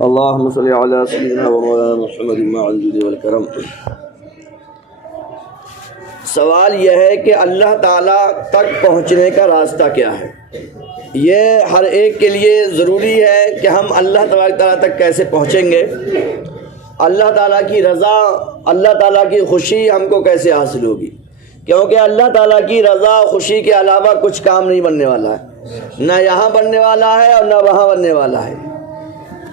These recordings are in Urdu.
اللہم صلی علی سیدنا و مولانا محمد مع الجود والکرم۔ سوال یہ ہے کہ اللہ تعالیٰ تک پہنچنے کا راستہ کیا ہے؟ یہ ہر ایک کے لیے ضروری ہے کہ ہم اللہ تبارک تعالیٰ تک کیسے پہنچیں گے، اللہ تعالیٰ کی رضا، اللہ تعالیٰ کی خوشی ہم کو کیسے حاصل ہوگی، کیونکہ اللہ تعالیٰ کی رضا خوشی کے علاوہ کچھ کام نہیں بننے والا ہے، نہ یہاں بننے والا ہے اور نہ وہاں بننے والا ہے۔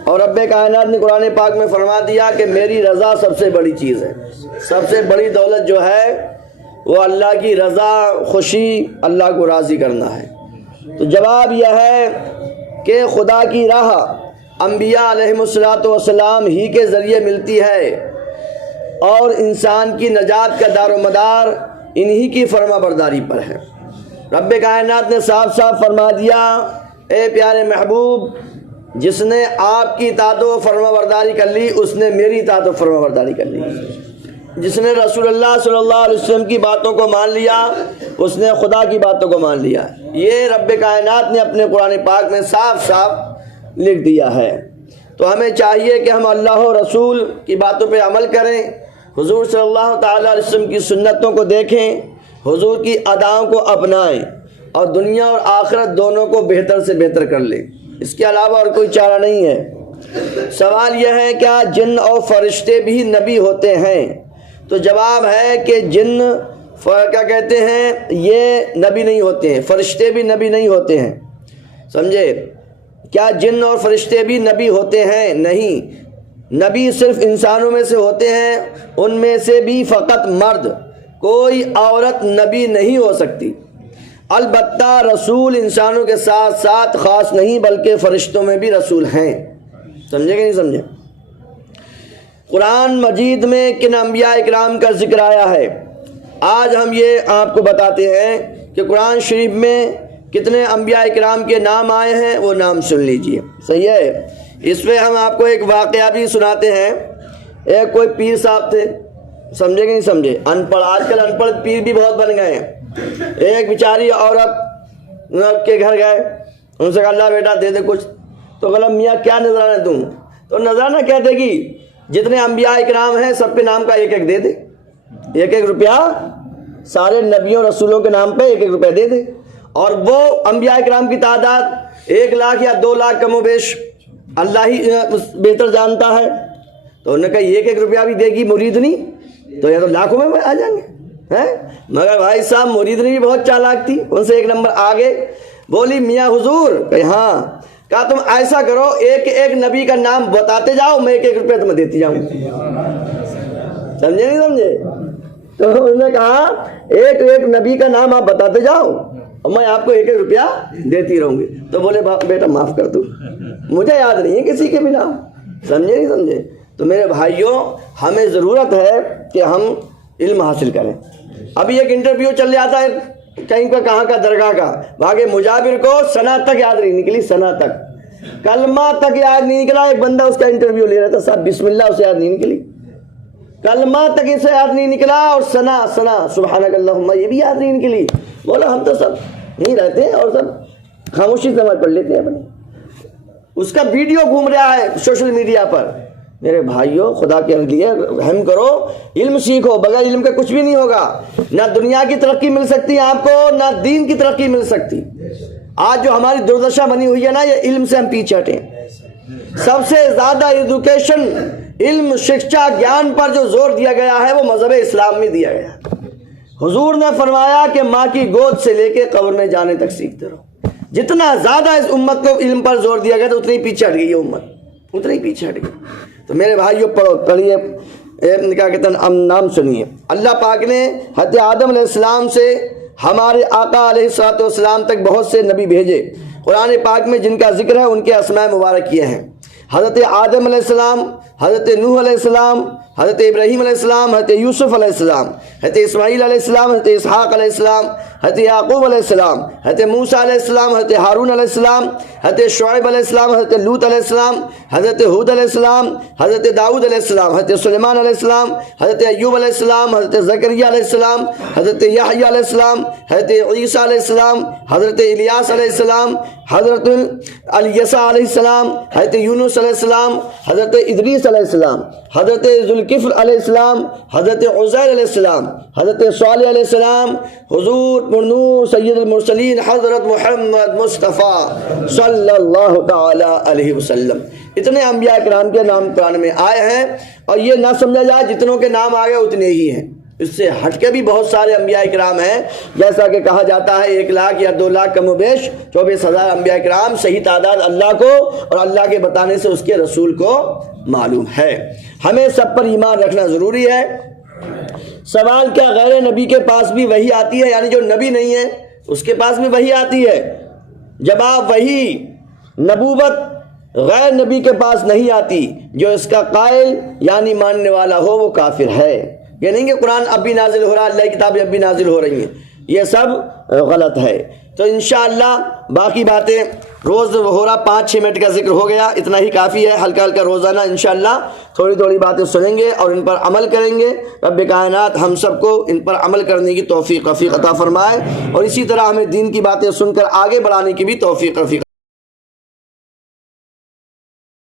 اور رب کائنات نے قرآن پاک میں فرما دیا کہ میری رضا سب سے بڑی چیز ہے، سب سے بڑی دولت جو ہے وہ اللہ کی رضا، خوشی، اللہ کو راضی کرنا ہے۔ تو جواب یہ ہے کہ خدا کی راہ انبیاء علیہم السلام ہی کے ذریعے ملتی ہے، اور انسان کی نجات کا دار و مدار انہی کی فرما برداری پر ہے۔ رب کائنات نے صاف صاف فرما دیا، اے پیارے محبوب، جس نے آپ کی اطاعت و فرما برداری کر لی اس نے میری اطاعت و فرما برداری کر لی، جس نے رسول اللہ صلی اللہ علیہ وسلم کی باتوں کو مان لیا اس نے خدا کی باتوں کو مان لیا۔ یہ رب کائنات نے اپنے قرآن پاک میں صاف صاف لکھ دیا ہے۔ تو ہمیں چاہیے کہ ہم اللہ و رسول کی باتوں پہ عمل کریں، حضور صلی اللہ تعالیٰ علیہ وسلم کی سنتوں کو دیکھیں، حضور کی اداؤں کو اپنائیں، اور دنیا اور آخرت دونوں کو بہتر سے بہتر کر لیں۔ اس کے علاوہ اور کوئی چارہ نہیں ہے۔ سوال یہ ہے کیا جن اور فرشتے بھی نبی ہوتے ہیں؟ تو جواب ہے کہ جن کیا کہتے ہیں، یہ نبی نہیں ہوتے ہیں، فرشتے بھی نبی نہیں ہوتے ہیں، سمجھے؟ کیا جن اور فرشتے بھی نبی ہوتے ہیں؟ نہیں، نبی صرف انسانوں میں سے ہوتے ہیں، ان میں سے بھی فقط مرد، کوئی عورت نبی نہیں ہو سکتی۔ البتہ رسول انسانوں کے ساتھ ساتھ خاص نہیں بلکہ فرشتوں میں بھی رسول ہیں۔ سمجھے کہ نہیں سمجھے؟ قرآن مجید میں کن انبیاء اکرام کا ذکر آیا ہے؟ آج ہم یہ آپ کو بتاتے ہیں کہ قرآن شریف میں کتنے انبیاء اکرام کے نام آئے ہیں، وہ نام سن لیجئے، صحیح ہے؟ اس پہ ہم آپ کو ایک واقعہ بھی سناتے ہیں۔ ایک کوئی پیر صاحب تھے، سمجھے کہ نہیں سمجھے؟ ان پڑھ، آج کل ان پڑھ پیر بھی بہت بن گئے ہیں۔ ایک بیچاری عورت کے گھر گئے، ان سے کہا اللہ بیٹا دے دے کچھ، تو کہا میاں کیا نذرانہ دوں؟ تو نذرانہ کہتے کہ جتنے انبیاء اکرام ہیں سب کے نام کا ایک ایک دے دے، ایک ایک روپیہ، سارے نبیوں رسولوں کے نام پہ ایک ایک روپیہ دے دے۔ اور وہ انبیاء اکرام کی تعداد 1 لاکھ یا 2 لاکھ کم و بیش اللہ ہی بہتر جانتا ہے۔ تو انہوں نے کہا ایک ایک روپیہ بھی دے گی مریدنی تو یہ تو لاکھوں میں آ جائیں گے ہیں۔ مگر بھائی صاحب مریدنی بھی بہت چالاک تھی، ان سے ایک نمبر آگے بولی میاں حضور، کہ ہاں، کہا تم ایسا کرو ایک ایک نبی کا نام بتاتے جاؤ، میں ایک ایک روپیہ تمہیں دیتی جاؤں۔ سمجھے نہیں سمجھے؟ تو انہوں نے کہا ایک ایک نبی کا نام آپ بتاتے جاؤ اور میں آپ کو ایک ایک روپیہ دیتی رہوں گی۔ تو بولے بیٹا معاف کر دو، مجھے یاد نہیں ہے کسی کے بھی نام۔ سمجھے نہیں سمجھے؟ تو میرے بھائیوں، ہمیں ضرورت ہے کہ ہم علم حاصل کریں۔ ابھی ایک انٹرویو چل رہا تھا کہیں کا، کہاں کا، درگاہ کا، وہاں کے مجابر کو سنا تک یاد نہیں نکلی، سنا تک، کلمہ تک یاد نہیں نکلا۔ ایک بندہ اس کا انٹرویو لے رہا تھا، صاحب بسم اللہ، اسے یاد نہیں نکلی، کلمہ تک اسے یاد نہیں نکلا، اور سنا سبحانک اللہم یہ بھی یاد نہیں نکلی۔ بولا ہم تو سب نہیں رہتے ہیں اور سب خاموشی سے پڑھ لیتے ہیں اپنے۔ اس کا ویڈیو گھوم رہا ہے سوشل میڈیا پر۔ میرے بھائیوں، خدا کے لیے رحم کرو، علم سیکھو، بغیر علم کے کچھ بھی نہیں ہوگا۔ نہ دنیا کی ترقی مل سکتی ہے آپ کو، نہ دین کی ترقی مل سکتی۔ آج جو ہماری دردشا بنی ہوئی ہے نا، یہ علم سے ہم پیچھے ہٹے ہیں۔ سب سے زیادہ ایجوکیشن، علم، شکشا، گیان پر جو زور دیا گیا ہے وہ مذہب اسلام میں دیا گیا ہے۔ حضور نے فرمایا کہ ماں کی گود سے لے کے قبر میں جانے تک سیکھتے رہو۔ جتنا زیادہ اس امت کو علم پر زور دیا گیا تو اتنی پیچھے ہٹ گئی یہ امت، اتنی پیچھے ہٹ گئی۔ تو میرے بھائیوں پڑھیے، کیا کہتے ہیں، نام سنیے۔ اللہ پاک نے حضرت آدم علیہ السلام سے ہمارے آقا علیہ الصلوۃ والسلام تک بہت سے نبی بھیجے۔ قرآن پاک میں جن کا ذکر ہے ان کے اسماء مبارک یہ ہیں: حضرت آدم علیہ السلام، حضرت نوح علیہ السلام، حضرت ابراہیم علیہ السلام، حضرت یوسف علیہ السلام، حضرت اسماعیل علیہ السلام، حضرت اسحاق علیہ السلام، حضرت یعقوب علیہ السلام، حضرت موسیٰ علیہ السلام، حضرت ہارون علیہ السلام، حضرت شعیب علیہ السلام، حضرت لوط علیہ السلام، حضرت ہود علیہ السلام، حضرت داؤد علیہ السلام، حضرت سلیمان علیہ السلام، حضرت ایوب علیہ السلام، حضرت زکریا علیہ السلام، حضرت یحییٰ علیہ السلام، حضرت عیسیٰ علیہ السلام، حضرت الیاس علیہ السلام، حضرت الیسع علیہ السلام، حضرت یونس علیہ السلام، حضرت ادریس علیہ السلام، حضرت ذوالکفل علیہ السلام، حضرت عزیر علیہ السلام، حضرت صالح علیہ السلام، حضور پرنور سید المرسلین حضرت محمد مصطفیٰ صلی اللہ تعالی علیہ وسلم، اتنے انبیاء کرام کے نام قرآن میں آئے ہیں۔ اور یہ نہ سمجھا جائے جتنوں کے نام آ گئے اتنے ہی ہیں، اس سے ہٹ کے بھی بہت سارے انبیاء کرام ہیں، جیسا کہ کہا جاتا ہے 1 لاکھ یا 2 لاکھ کم و بیش 24,000 انبیاء کرام، صحیح تعداد اللہ کو اور اللہ کے بتانے سے اس کے رسول کو معلوم ہے۔ ہمیں سب پر ایمان رکھنا ضروری ہے۔ سوال کیا غیر نبی کے پاس بھی وحی آتی ہے؟ یعنی جو نبی نہیں ہے اس کے پاس بھی وحی آتی ہے؟ جواب وحی نبوت غیر نبی کے پاس نہیں آتی، جو اس کا قائل یعنی ماننے والا ہو وہ کافر ہے۔ یہ نہیں کہ قرآن اب بھی نازل ہو رہا ہے، اللہ کی کتابیں اب بھی نازل ہو رہی ہیں، یہ سب غلط ہے۔ تو انشاءاللہ باقی باتیں روز ہو رہا، 5-6 منٹ کا ذکر ہو گیا، اتنا ہی کافی ہے۔ ہلکا ہلکا روزانہ انشاءاللہ تھوڑی تھوڑی باتیں سنیں گے اور ان پر عمل کریں گے۔ رب کائنات ہم سب کو ان پر عمل کرنے کی توفیق عطا فرمائے، اور اسی طرح ہمیں دین کی باتیں سن کر آگے بڑھانے کی بھی توفیق